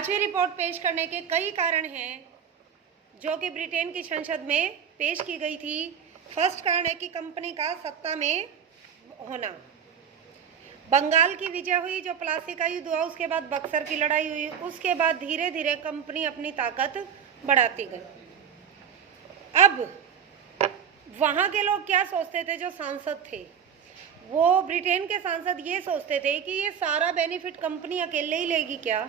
पांचवी रिपोर्ट पेश करने के कई कारण हैं जो कि ब्रिटेन की संसद में पेश की गई थी। फर्स्ट कारण है कि कंपनी का सत्ता में होना। बंगाल की विजय हुई, जो प्लासी का युद्ध हुआ, उसके बाद बक्सर की लड़ाई हुई, उसके बाद धीरे धीरे कंपनी अपनी ताकत बढ़ाती गई। अब वहां के लोग क्या सोचते थे, जो सांसद थे वो ब्रिटेन के सांसद ये सोचते थे कि ये सारा बेनिफिट कंपनी अकेले ही लेगी क्या,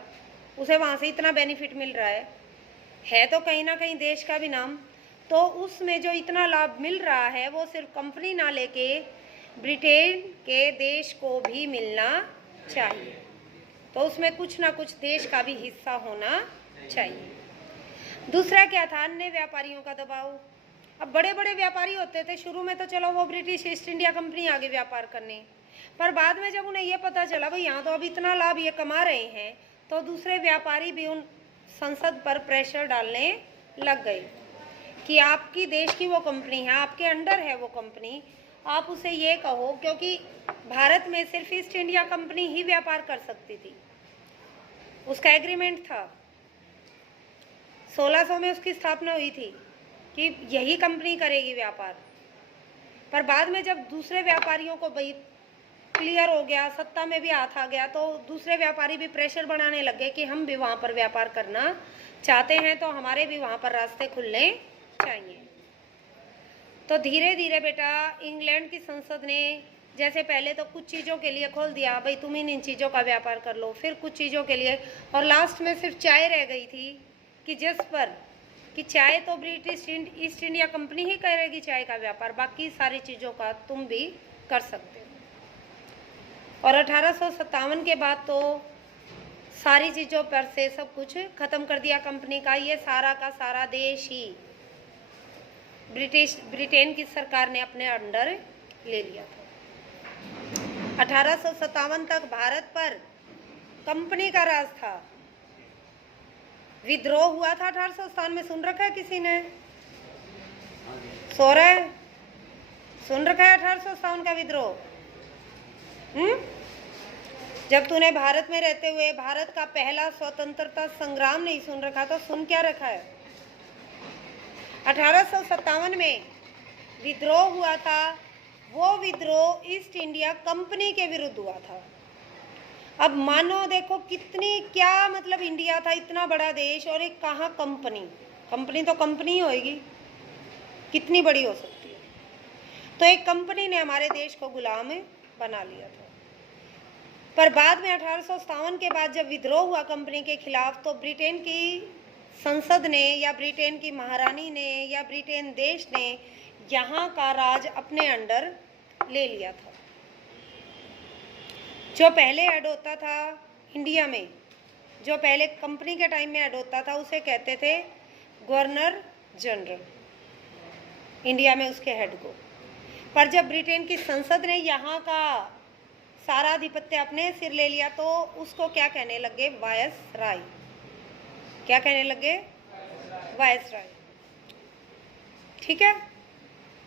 उसे वहां से इतना बेनिफिट मिल रहा है तो कहीं ना कहीं देश का भी नाम, तो उसमें जो इतना लाभ मिल रहा है वो सिर्फ कंपनी ना लेके ब्रिटेन के देश को भी मिलना चाहिए, तो उसमें कुछ ना कुछ देश का भी हिस्सा होना चाहिए। दूसरा क्या था, अन्य व्यापारियों का दबाव। अब बड़े बड़े व्यापारी होते थे, शुरू में तो चलो वो ब्रिटिश ईस्ट इंडिया कंपनी आगे व्यापार करने, पर बाद में जब उन्हें यह पता चला भाई यहाँ तो अब इतना लाभ ये कमा रहे हैं, तो दूसरे व्यापारी भी उन संसद पर प्रेशर डालने लग गए कि आपकी देश की वो कंपनी है, आपके अंडर है वो कंपनी, आप उसे ये कहो, क्योंकि भारत में सिर्फ ईस्ट इंडिया कंपनी ही व्यापार कर सकती थी, उसका एग्रीमेंट था, 1600 में उसकी स्थापना हुई थी कि यही कंपनी करेगी व्यापार। पर बाद में जब दूसरे व्यापारियों को भाई क्लियर हो गया, सत्ता में भी हाथ आ गया, तो दूसरे व्यापारी भी प्रेशर बनाने लग गए कि हम भी वहाँ पर व्यापार करना चाहते हैं, तो हमारे भी वहाँ पर रास्ते खुलने चाहिए। तो धीरे धीरे बेटा इंग्लैंड की संसद ने जैसे पहले तो कुछ चीज़ों के लिए खोल दिया, भाई तुम इन चीज़ों का व्यापार कर लो, फिर कुछ चीज़ों के लिए, और लास्ट में सिर्फ चाय रह गई थी कि जिस पर कि चाय तो ब्रिटिश ईस्ट इंडिया कंपनी ही करेगी चाय का व्यापार, बाकी सारी चीज़ों का तुम भी कर सकते हो। और 1857 के बाद तो सारी चीज़ों पर से सब कुछ खत्म कर दिया कंपनी का, ये सारा का सारा देश ही ब्रिटेन की सरकार ने अपने अंडर ले लिया था। 1857 तक भारत पर कंपनी का राज था। विद्रोह हुआ था 1857 में, सुन रखा है किसी ने? सो रहा है? सुन रखा है 1857 का विद्रोह? जब तूने भारत में रहते हुए भारत का पहला स्वतंत्रता संग्राम नहीं सुन रखा तो सुन क्या रखा है? 1857 में विद्रोह हुआ था, वो विद्रोह ईस्ट इंडिया कंपनी के विरुद्ध हुआ था। अब मानो देखो कितनी, क्या मतलब, इंडिया था इतना बड़ा देश और एक कहाँ कंपनी, कंपनी तो कंपनी ही होएगी, कितनी बड़ी हो सकती है, तो एक कंपनी ने हमारे देश को गुलाम बना लिया था। पर बाद में 1857 के बाद जब विद्रोह हुआ कंपनी के खिलाफ, तो ब्रिटेन की संसद ने या ब्रिटेन की महारानी ने या ब्रिटेन देश ने यहाँ का राज अपने अंडर ले लिया था। जो पहले ऐड होता था इंडिया में, जो पहले कंपनी के टाइम में ऐड होता था, उसे कहते थे गवर्नर जनरल, इंडिया में उसके हेड को। पर जब ब्रिटेन की संसद ने यहाँ का सारा आधिपत्य अपने सिर ले लिया, तो उसको क्या कहने लगे? वायसराय। क्या कहने लगे? वायसराय। ठीक है।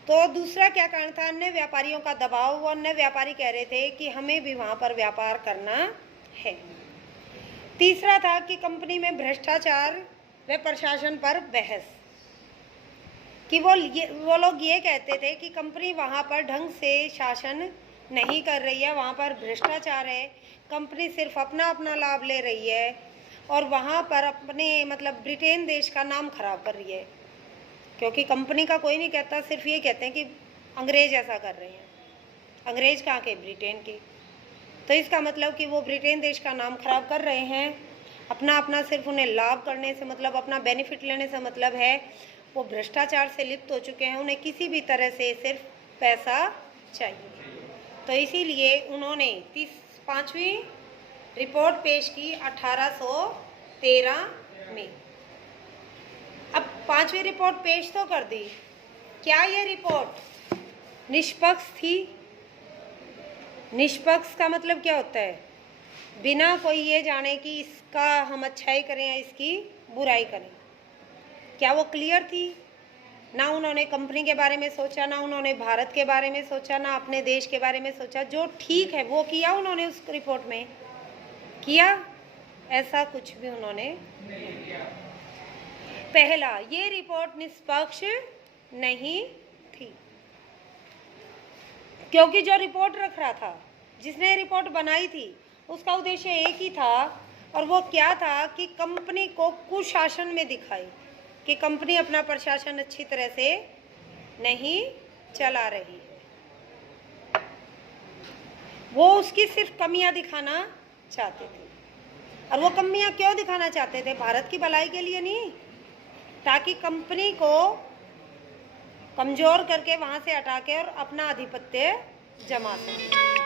तो दूसरा क्या कारण था? अन्य व्यापारियों का दबाव। वो अन्य व्यापारी कह रहे थे कि हमें भी वहां पर व्यापार करना है। तीसरा था कि कंपनी में भ्रष्टाचार व प्रशासन पर बहस, कि वो लोग ये कहते थे कि कंपनी वहां पर ढंग से शासन नहीं कर रही है, वहां पर भ्रष्टाचार है, कंपनी सिर्फ अपना अपना लाभ ले रही है और वहां पर अपने मतलब ब्रिटेन देश का नाम खराब कर रही है, क्योंकि कंपनी का कोई नहीं कहता, सिर्फ ये कहते हैं कि अंग्रेज ऐसा कर रहे हैं। अंग्रेज कहाँ के? ब्रिटेन के। तो इसका मतलब कि वो ब्रिटेन देश का नाम खराब कर रहे हैं, अपना अपना सिर्फ उन्हें लाभ करने से मतलब, अपना बेनिफिट लेने से मतलब है, वो भ्रष्टाचार से लिप्त हो चुके हैं, उन्हें किसी भी तरह से सिर्फ पैसा चाहिए। तो इसीलिए उन्होंने 5वीं रिपोर्ट पेश की 1813 में। अब 5वीं रिपोर्ट पेश तो कर दी, क्या ये रिपोर्ट निष्पक्ष थी? निष्पक्ष का मतलब क्या होता है? बिना कोई ये जाने कि इसका हम अच्छाई करें या इसकी बुराई करें। क्या वो क्लियर थी? ना उन्होंने कंपनी के बारे में सोचा, ना उन्होंने भारत के बारे में सोचा, ना अपने देश के बारे में सोचा। जो ठीक है वो किया उन्होंने उस रिपोर्ट में किया, ऐसा कुछ भी उन्होंने पहला, ये रिपोर्ट निष्पक्ष नहीं थी, क्योंकि जो रिपोर्ट रख रहा था, जिसने रिपोर्ट बनाई थी, उसका उद्देश्य एक ही था, और वो क्या था कि कंपनी को कुशासन में दिखाए कि कंपनी अपना प्रशासन अच्छी तरह से नहीं चला रही है। वो उसकी सिर्फ कमियां दिखाना चाहते थे। और वो कमियां क्यों दिखाना चाहते थे? भारत की भलाई के लिए नहीं, ताकि कंपनी को कमजोर करके वहां से हटा के और अपना आधिपत्य जमा सके।